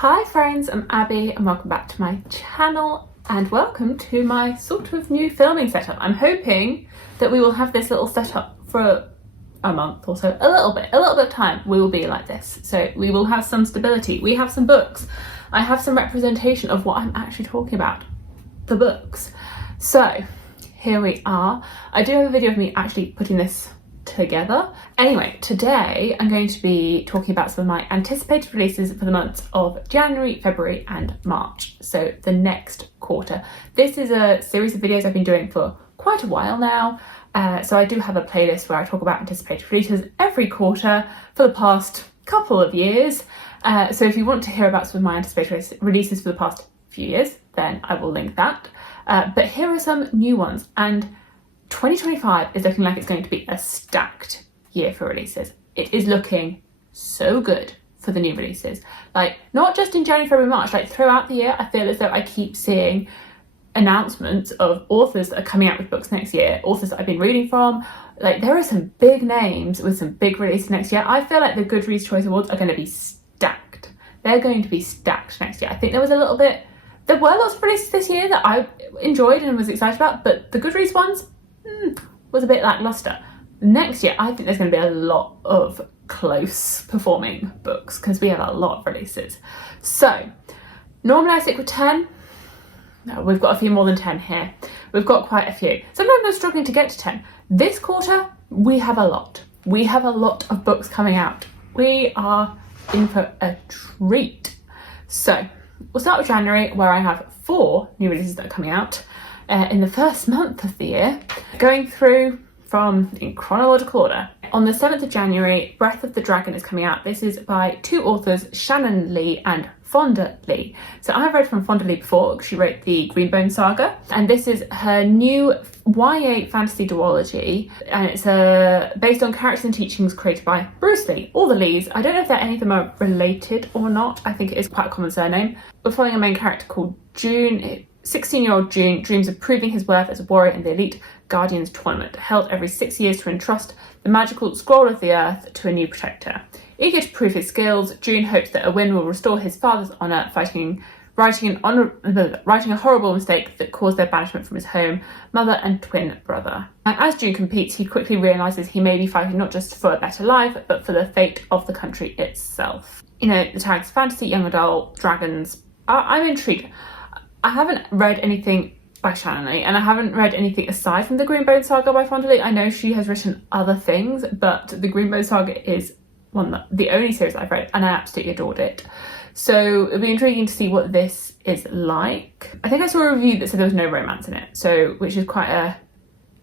Hi friends, I'm Abby and welcome back to my channel and welcome to my sort of new filming setup. I'm hoping that we will have this little setup for a month or so, a little bit of time we will be like this. So we will have some stability, we have some books, I have some representation of what I'm actually talking about, the books. So here we are. I do have a video of me actually putting this together. Anyway, today I'm going to be talking about some of my anticipated releases for the months of January, February and March, so the next quarter. This is a series of videos I've been doing for quite a while now, so I do have a playlist where I talk about anticipated releases every quarter for the past couple of years, so if you want to hear about some of my anticipated releases for the past few years, then I will link that, but here are some new ones. And 2025 is looking like it's going to be a stacked year for releases. It is looking so good for the new releases. Like, not just in January, February, March, like throughout the year, I feel as though I keep seeing announcements of authors that are coming out with books next year, authors that I've been reading from. Like, there are some big names with some big releases next year. I feel like the Goodreads Choice Awards are going to be stacked. They're going to be stacked next year. I think there were lots of releases this year that I enjoyed and was excited about, but the Goodreads ones, was a bit lackluster. Next year, I think there's going to be a lot of close performing books because we have a lot of releases. So normally I stick with 10. No, we've got a few more than 10 here. We've got quite a few. Sometimes I'm struggling to get to 10. This quarter, we have a lot. We have a lot of books coming out. We are in for a treat. So we'll start with January, where I have 4 new releases that are coming out in the first month of the year, going through from in chronological order. On the 7th of January, Breath of the Dragon is coming out. This is by 2 authors, Shannon Lee and Fonda Lee. So I have read from Fonda Lee before. She wrote the Greenbone Saga, and this is her new YA fantasy duology, and it's based on characters and teachings created by Bruce Lee. All the Lees, I don't know if any of them are related or not. I think it is quite a common surname. We're following a main character called June. 16-year-old June dreams of proving his worth as a warrior in the elite Guardians tournament, held every 6 years to entrust the magical Scroll of the Earth to a new protector. Eager to prove his skills, June hopes that a win will restore his father's honour, writing a horrible mistake that caused their banishment from his home, mother and twin brother. And as June competes, he quickly realises he may be fighting not just for a better life, but for the fate of the country itself. You know, the tag's fantasy, young adult, dragons. I'm intrigued. I haven't read anything by Shannon Lee, and I haven't read anything aside from the Greenbone Saga by Fonda Lee. I know she has written other things, but the Greenbone Saga is the only series I've read, and I absolutely adored it. So it'll be intriguing to see what this is like. I think I saw a review that said there was no romance in it, so which is quite a,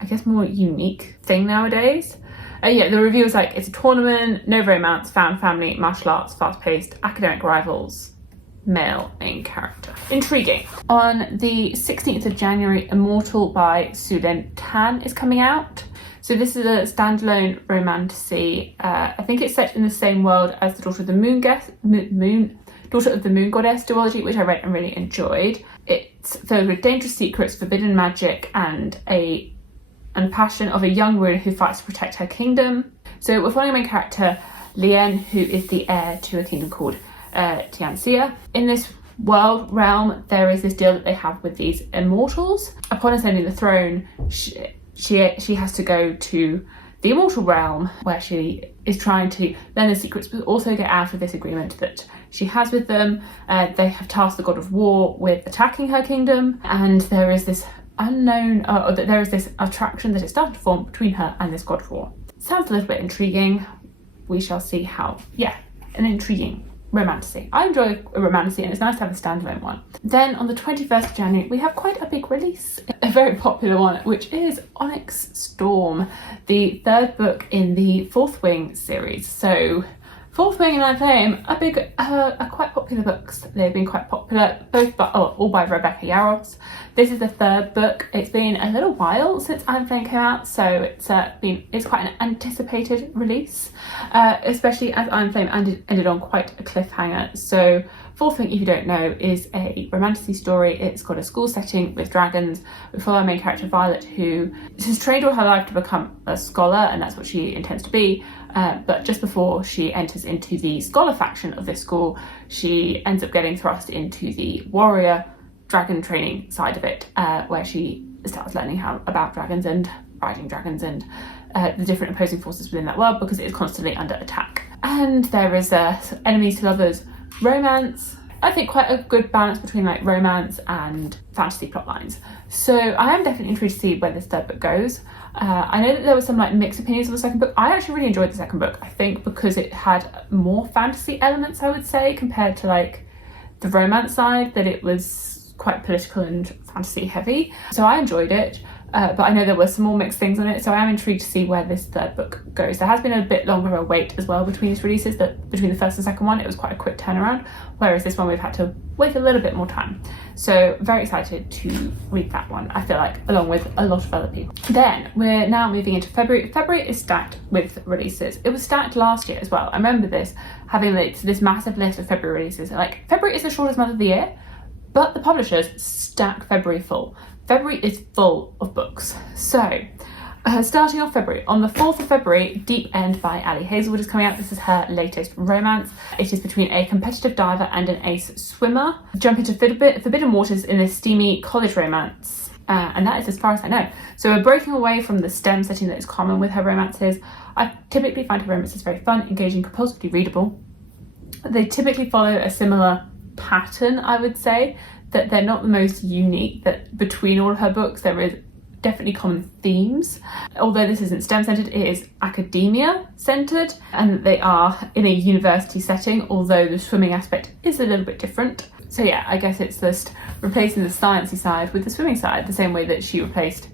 I guess, more unique thing nowadays. Yeah, the review was like, it's a tournament, no romance, found family, martial arts, fast-paced, academic rivals, male main character. Intriguing. On the 16th of January, Immortal by Sulim Tan is coming out. So this is a standalone romantasy. I think it's set in the same world as the Daughter of the Moon Goddess duology, which I read and really enjoyed. It's filled with dangerous secrets, forbidden magic, and passion of a young ruler who fights to protect her kingdom. So we're following a main character, Lien, who is the heir to a kingdom called Tianxia. In this realm, there is this deal that they have with these immortals. Upon ascending the throne, she has to go to the immortal realm, where she is trying to learn the secrets, but also get out of this agreement that she has with them. They have tasked the god of war with attacking her kingdom, and there is this there is this attraction that is starting to form between her and this god of war. Sounds a little bit intriguing. We shall see how. Yeah, an intriguing romantasy. I enjoy a romantasy, and it's nice to have a standalone one. Then on the 21st of January, we have quite a big release, a very popular one, which is Onyx Storm, the 3rd book in the Fourth Wing series. So Fourth Wing and I'm Flame are quite popular books. They've been quite popular, all by Rebecca Yarros. This is the 3rd book. It's been a little while since I'm Flame came out, so it's quite an anticipated release, especially as I'm Flame ended on quite a cliffhanger. So Fourth Wing, if you don't know, is a romantasy story. It's got a school setting with dragons. We follow our main character Violet, who has trained all her life to become a scholar, and that's what she intends to be. but just before she enters into the scholar faction of this school, she ends up getting thrust into the warrior dragon training side of it, where she starts learning about dragons and riding dragons and the different opposing forces within that world, because it is constantly under attack. And there is a enemies to lovers romance. I think quite a good balance between like romance and fantasy plot lines. So I am definitely intrigued to see where this third book goes. I know that there were some like mixed opinions of the second book. I actually really enjoyed the second book, I think, because it had more fantasy elements, I would say, compared to like the romance side, that it was quite political and fantasy heavy. So I enjoyed it. But I know there were some more mixed things on it, so I am intrigued to see where this third book goes. There has been a bit longer of a wait as well between these releases, that between the first and second one it was quite a quick turnaround, whereas this one we've had to wait a little bit more time. So very excited to read that one, I feel like, along with a lot of other people. Then we're now moving into February. February is stacked with releases. It was stacked last year as well. I remember this, having this massive list of February releases. Like, February is the shortest month of the year, but the publishers stack February full. February is full of books. So, starting off February, on the 4th of February, Deep End by Ali Hazelwood is coming out. This is her latest romance. It is between a competitive diver and an ace swimmer. Jump into forbidden waters in this steamy college romance. And that is as far as I know. So we're breaking away from the STEM setting that is common with her romances. I typically find her romances very fun, engaging, compulsively readable. They typically follow a similar pattern, I would say, that they're not the most unique, that between all of her books there is definitely common themes. Although this isn't STEM centered, it is academia centered, and they are in a university setting, although the swimming aspect is a little bit different. So yeah, I guess it's just replacing the sciencey side with the swimming side, the same way that she replaced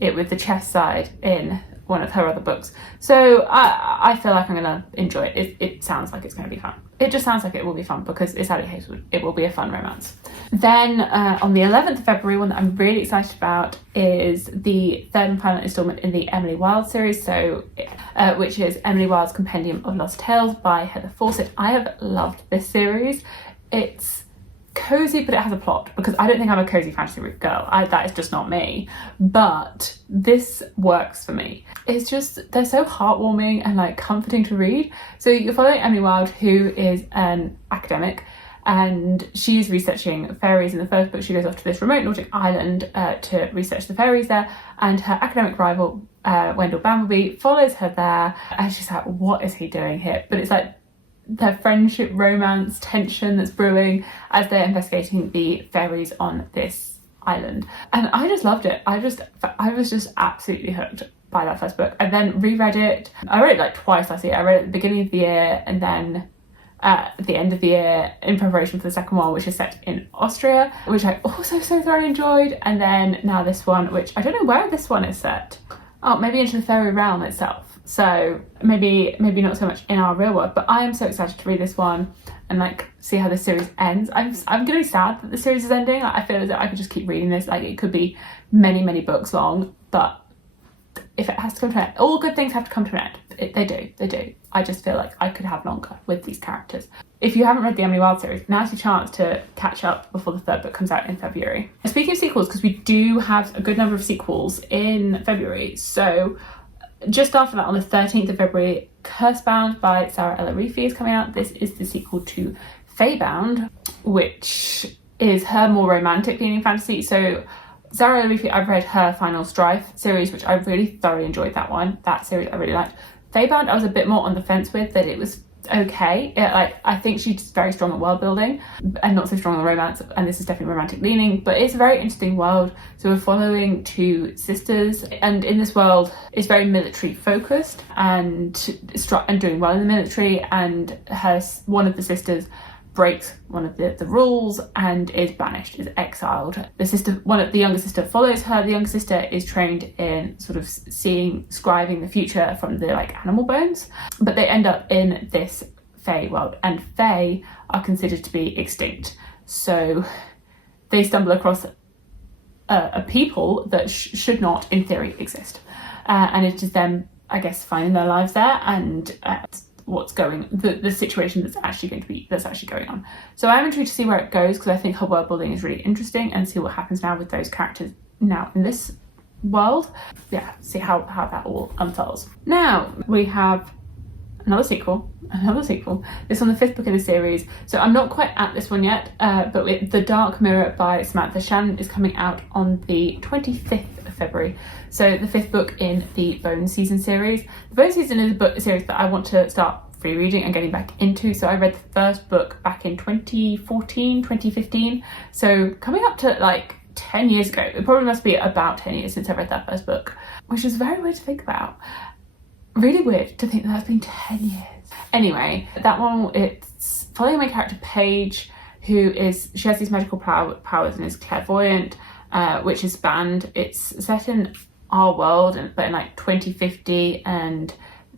it with the chess side in one of her other books. So I feel like I'm gonna enjoy it. It sounds like it's gonna be fun. It just sounds like it will be fun because it's Ali Hazelwood. It will be a fun romance. Then on the 11th of February, one that I'm really excited about is the third and final installment in the Emily Wilde series, which is Emily Wilde's Compendium of Lost Tales by Heather Fawcett. I have loved this series. It's cozy, but it has a plot, because I don't think I'm a cozy fantasy girl. That is just not me. But this works for me. It's just, they're so heartwarming and like comforting to read. So you're following Emily Wilde, who is an academic, and she's researching fairies. In the first book, she goes off to this remote Nordic island to research the fairies there, and her academic rival, Wendell Bambleby, follows her there, and she's like, what is he doing here? But it's like their friendship, romance, tension that's brewing as they're investigating the fairies on this island. And I just loved it. I was just absolutely hooked by that first book. And then reread it. I read it like twice last year. I read it at the beginning of the year and then at the end of the year in preparation for the second one, which is set in Austria, which I also so thoroughly enjoyed. And then now this one, which I don't know where this one is set. Oh, maybe into the fairy realm itself. So maybe not so much in our real world, but I am so excited to read this one and like see how this series ends. I'm gonna be sad that the series is ending. I feel as though I could just keep reading this. Like, it could be many books long, but if it has to come to an end, all good things have to come to an end. They do. I just feel like I could have longer with these characters. If you haven't read the Emily Wilde series, now's your chance to catch up before the third book comes out in February. Speaking of sequels, because we do have a good number of sequels in February, so just after that, on the 13th of February, Cursebound by Sarah Ella Reefy is coming out. This is the sequel to Faybound, which is her more romantic leaning fantasy. So Sarah Ella Reefy, I've read her Final Strife series, which I really thoroughly enjoyed that one. That series I really liked. Faybound, I was a bit more on the fence with, that it was okay. I think she's very strong at world building and not so strong on romance, and this is definitely romantic leaning, but it's a very interesting world. So we're following two sisters, and in this world it's very military focused and doing well in the military, and one of the sisters breaks one of the rules and is banished, is exiled. The younger sister follows her. The younger sister is trained in sort of scribing the future from the like animal bones, but they end up in this Fae world, and Fae are considered to be extinct. So they stumble across a people that should not, in theory, exist, and it is them, I guess, finding their lives there and what's the situation that's actually going on. So I'm intrigued to see where it goes, because I think her world building is really interesting, and see what happens now with those characters now in this world. Yeah, see how that all unfolds. Now we have another sequel. This one, the 5th book in the series. So I'm not quite at this one yet, but The Dark Mirror by Samantha Shannon is coming out on the 25th of February. So the 5th book in the Bone Season series. The Bone Season is a series that I want to start rereading and getting back into. So I read the first book back in 2014, 2015. So coming up to like 10 years ago. It probably must be about 10 years since I read that first book, which is very weird to think about. Really weird to think that that's been 10 years. Anyway, that one, it's following my character Paige, she has these magical powers and is clairvoyant, which is banned. It's set in our world, but in like 2050, and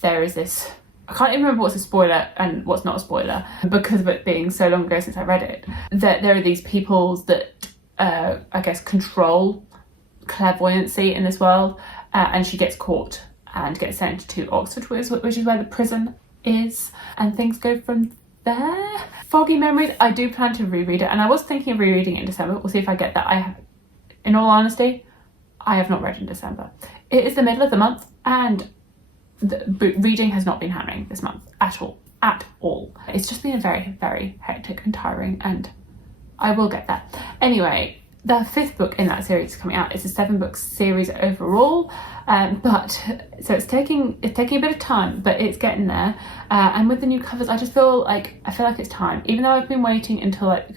there is this, I can't even remember what's a spoiler and what's not a spoiler because of it being so long ago since I read it, that there are these peoples that I guess control clairvoyancy in this world, and she gets caught and gets sent to Oxford, which is where the prison is, and things go from there. Foggy memories. I do plan to reread it, and I was thinking of rereading it in December. We'll see if I get that. In all honesty, I have not read in December. It is the middle of the month, and the reading has not been happening this month at all. It's just been a very, very hectic and tiring, and I will get that. Anyway, the 5th book in that series is coming out. It's a 7-book series overall, but so it's taking a bit of time, but it's getting there. And with the new covers, I feel like it's time. Even though I've been waiting until like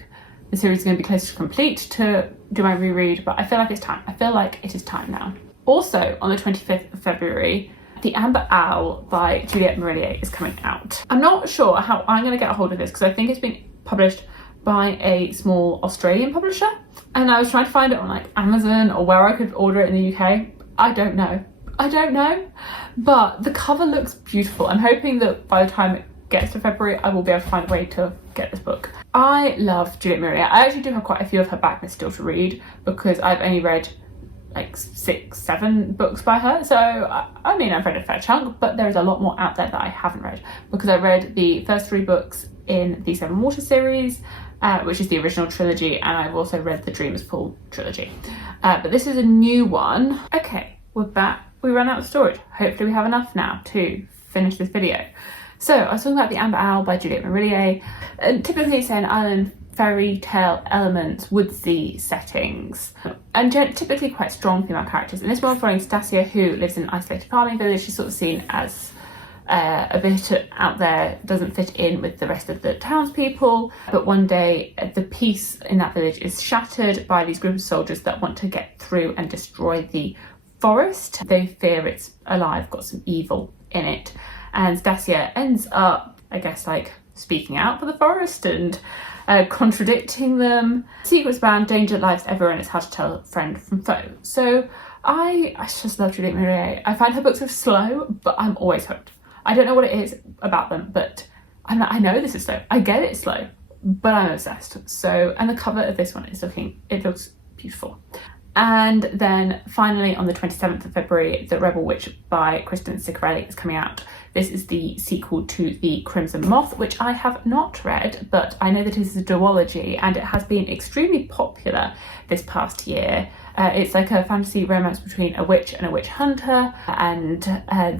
the series is going to be close to complete to do my reread, but I feel like it's time. I feel like it is time now. Also, on the 25th of February, The Amber Owl by Juliette Marillier is coming out. I'm not sure how I'm going to get a hold of this because I think it's been published by a small Australian publisher, and I was trying to find it on like Amazon or where I could order it in the UK. I don't know, but the cover looks beautiful. I'm hoping that by the time it gets to February, I will be able to find a way to get this book. I love Juliette Marillier. I actually do have quite a few of her backlist still to read because I've only read like 6-7 books by her. So I mean, I've read a fair chunk, but there's a lot more out there that I haven't read because I read the first 3 books in the Seven Waters series, which is the original trilogy, and I've also read the Dreamer's Pool trilogy. But this is a new one. Okay, we're back. We ran out of storage. Hopefully we have enough now to finish this video. So I was talking about The Amber Owl by Juliette Marillier. Typically it's an island fairy tale elements, woodsy settings, and typically quite strong female characters. In this one, following Stasia, who lives in an isolated farming village. She's sort of seen as a bit out there, doesn't fit in with the rest of the townspeople, but one day the peace in that village is shattered by these group of soldiers that want to get through and destroy the forest. They fear it's alive, got some evil in it, and Stasia ends up, I guess, like speaking out for the forest and contradicting them. Secrets abound, danger lies everywhere, and it's hard to tell friend from foe. So I just love Juliette Marillier. I find her books are slow, but I'm always hooked. I don't know what it is about them, but I know this is slow. I get it's slow, but I'm obsessed. So, and the cover of this one is it looks beautiful. And then finally on the 27th of February, The Rebel Witch by Kristen Ciccarelli is coming out. This is the sequel to The Crimson Moth, which I have not read, but I know that it is a duology and it has been extremely popular this past year. It's like a fantasy romance between a witch and a witch hunter, and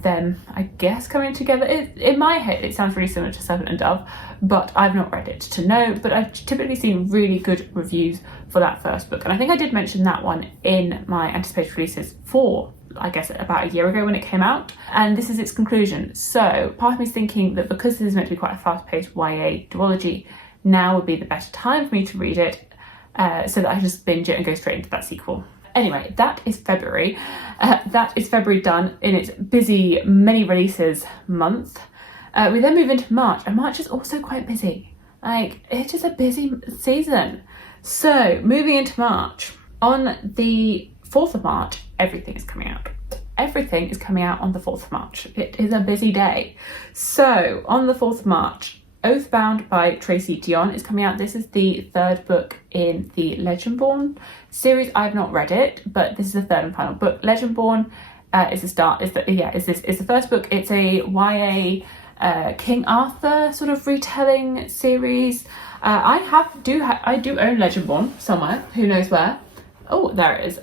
them, I guess, coming together. In my head, it sounds really similar to Serpent and Dove, but I've not read it to know. But I've typically seen really good reviews for that first book, and I think I did mention that one in my anticipated releases for, I guess, about a year ago when it came out. And this is its conclusion. So part of me is thinking that because this is meant to be quite a fast-paced YA duology, now would be the better time for me to read it, so that I just binge it and go straight into that sequel. Anyway, that is February. That is February done in its busy many releases month. We then move into March, and March is also quite busy. Like, it is a busy season. So moving into March, on the 4th of March, everything is coming out. Everything is coming out on the 4th of March. It is a busy day. So on the 4th of March, Oathbound by Tracy Dion is coming out. This is the 3rd book in the Legendborn series. I've not read it, but this is the 3rd and final book. Legendborn is the first book. It's a YA King Arthur sort of retelling series. I do own Legendborn somewhere. Who knows where? Oh, there it is.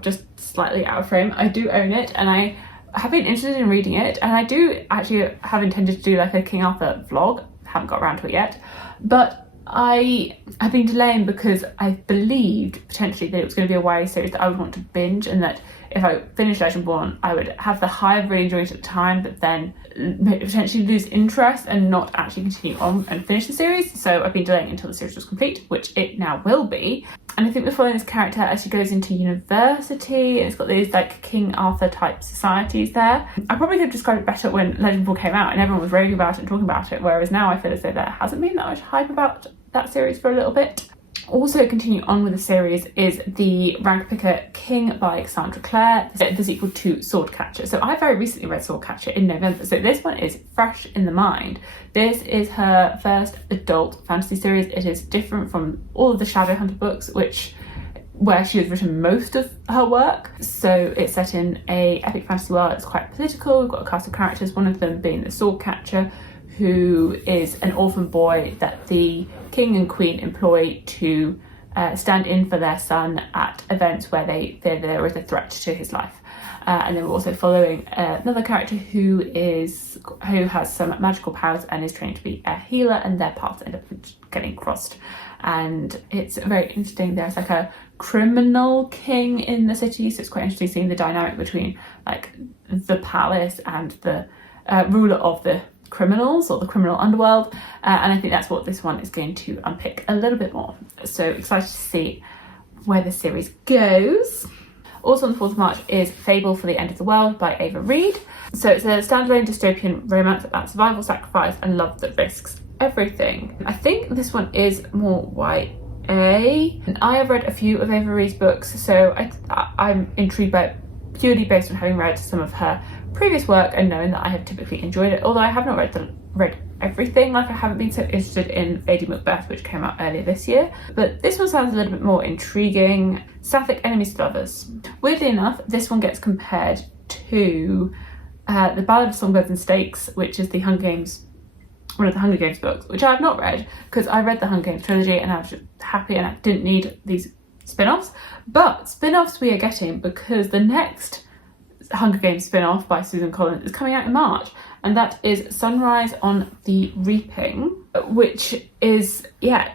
Just slightly out of frame. I do own it, and I I have been interested in reading it, and I do actually have intended to do like a King Arthur vlog. Haven't got around to it yet, but I have been delaying because I believed potentially that it was going to be a YA series that I would want to binge, and that if I finished Legendborn, I would have the high of really enjoying it at the time, but then potentially lose interest and not actually continue on and finish the series. So I've been delaying until the series was complete, which it now will be. And I think we're following this character as she goes into university, and it's got these like King Arthur type societies there. I probably could have described it better when Legendborn came out and everyone was raving about it and talking about it, whereas now I feel as though there hasn't been that much hype about that series for a little bit. Also continuing on with the series is the Rank Picker King by Cassandra Clare, the sequel to Swordcatcher. So I very recently read Swordcatcher in November, so this one is fresh in the mind. This is her first adult fantasy series. It is different from all of the Shadowhunter books, where she has written most of her work. So it's set in a epic fantasy world. It's quite political. We've got a cast of characters, one of them being the Swordcatcher, who is an orphan boy that the king and queen employ to stand in for their son at events where there is a threat to his life. And then we're also following another character who has some magical powers and is trained to be a healer, and their paths end up getting crossed. And it's very interesting. There's like a criminal king in the city, so it's quite interesting seeing the dynamic between like the palace and the ruler of the criminals, or the criminal underworld, and I think that's what this one is going to unpick a little bit more. So excited to see where the series goes. Also on the 4th of March is Fable for the End of the World by Ava Reid. So it's a standalone dystopian romance about survival, sacrifice, and love that risks everything. I think this one is more YA. And I have read a few of Ava Reid's books, so I'm intrigued by it purely based on having read some of her previous work and knowing that I have typically enjoyed it, although I have not read everything. Like, I haven't been so interested in Lady Macbeth, which came out earlier this year, but this one sounds a little bit more intriguing. Sapphic enemies to lovers. Weirdly enough, this one gets compared to the Ballad of Songbirds and Snakes, which is the Hunger Games, one of the Hunger Games books, which I have not read because I read the Hunger Games trilogy and I was just happy and I didn't need these spin-offs. But spin-offs we are getting because the next Hunger Games spin-off by Susan Collins is coming out in March, and that is Sunrise on the Reaping, which is,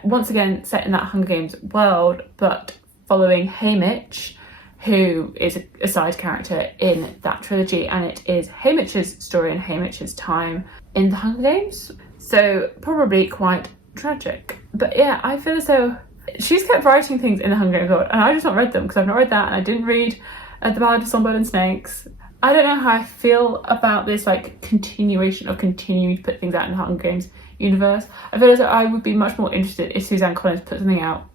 once again set in that Hunger Games world, but following Haymitch, who is a side character in that trilogy, and it is Haymitch's story and Haymitch's time in the Hunger Games. So probably quite tragic. But yeah, I feel as though she's kept writing things in the Hunger Games world, and I just not read them because I've not read that, and I didn't read the Ballad of Songbirds and Snakes. I don't know how I feel about this like continuation of continuing to put things out in the Hunger Games universe. I feel as though I would be much more interested if Suzanne Collins put something out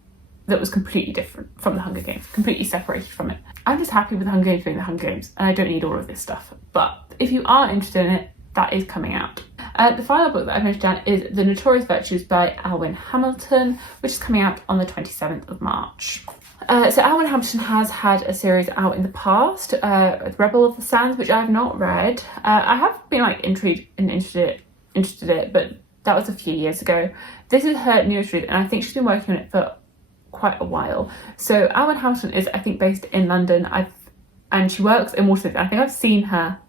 that was completely different from the Hunger Games, completely separated from it. I'm just happy with the Hunger Games being the Hunger Games, and I don't need all of this stuff. But if you are interested in it, that is coming out. The final book that I've mentioned down is The Notorious Virtues by Alwyn Hamilton, which is coming out on the 27th of March. So Alwyn Hamilton has had a series out in the past, Rebel of the Sands, which I have not read. I have been like intrigued and interested in it, but that was a few years ago. This is her newest read, and I think she's been working on it for quite a while. So Alwyn Hamilton is, I think, based in London, and she works in Waterstones. I think I've seen her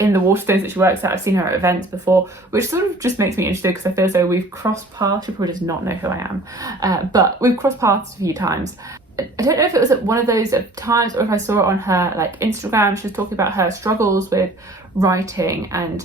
in the Waterstones that she works at. I've seen her at events before, which sort of just makes me interested because I feel as though we've crossed paths. She probably does not know who I am, but we've crossed paths a few times. I don't know if it was at one of those times or if I saw it on her like Instagram. She was talking about her struggles with writing and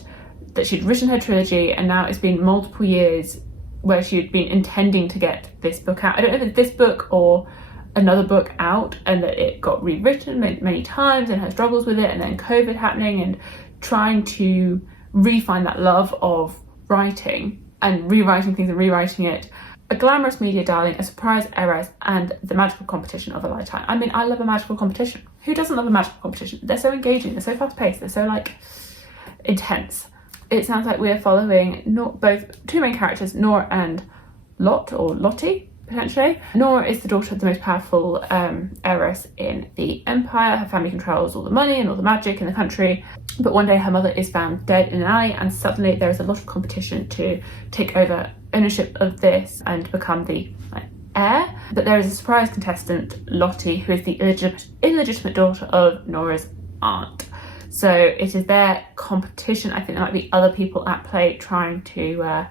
that she'd written her trilogy, and now it's been multiple years where she'd been intending to get this book out. I don't know if it's this book or another book out, and that it got rewritten many times, and her struggles with it, and then COVID happening and trying to re-find that love of writing and rewriting things and rewriting it. A glamorous media darling, a surprise heiress, and the magical competition of a lifetime. I mean, I love a magical competition. Who doesn't love a magical competition? They're so engaging, they're so fast-paced, they're so like intense. It sounds like we're following both two main characters, Nora and Lottie, potentially. Nora is the daughter of the most powerful heiress in the empire. Her family controls all the money and all the magic in the country. But one day her mother is found dead in an alley, and suddenly there is a lot of competition to take over ownership of this and become the heir. But there is a surprise contestant, Lottie, who is the illegitimate daughter of Nora's aunt. So it is their competition. I think there might be other people at play trying to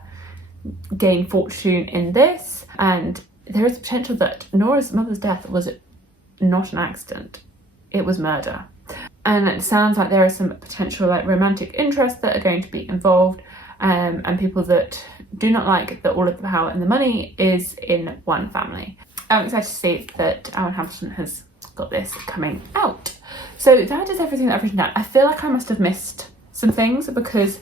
gain fortune in this, and there is a potential that Nora's mother's death was not an accident, it was murder. And it sounds like there is some potential like romantic interests that are going to be involved, and people that do not like that all of the power and the money is in one family. I'm excited to see that Alan Hamilton has got this coming out. So that is everything that I've written down. I feel like I must have missed some things because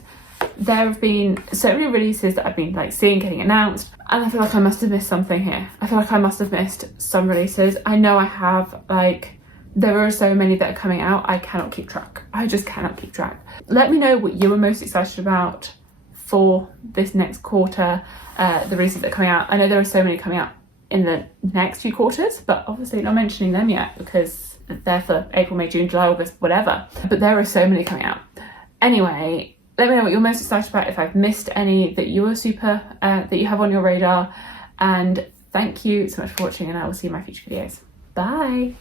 there have been so many releases that I've been like seeing getting announced, and I feel like I must have missed something here. I feel like I must have missed some releases. I know I have, like, there are so many that are coming out, I cannot keep track. I just cannot keep track. Let me know what you were most excited about for this next quarter, the releases that are coming out. I know there are so many coming out in the next few quarters, but obviously not mentioning them yet because they're for April, May, June, July, August, whatever. But there are so many coming out. Anyway, let me know what you're most excited about, if I've missed any that you were that you have on your radar. And thank you so much for watching, and I will see you in my future videos. Bye.